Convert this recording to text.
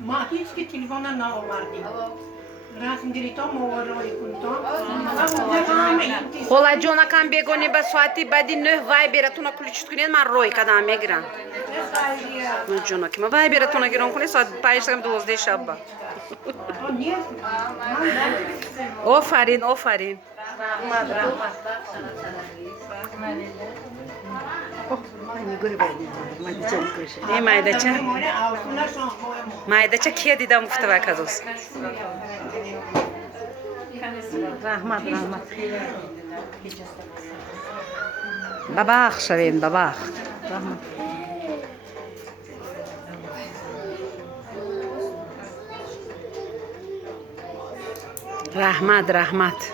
ما هیچ که تلفن نآوردیم. رسم گریتام آوردیم کنتم. Хола Джона кам бегони ба соати бади 9 вайбератуна ключ кунед ман рой кадам мегирам. Ну Джона ки ма вайбератуна гирам кунед соат 5 сагам 12 шаба. Офарин, офарин. ای مایدچه مایدچه کیه دیدم گفته وکدوس رحمت رحمت ببخ شوین ببخ رحمت رحمت رحمت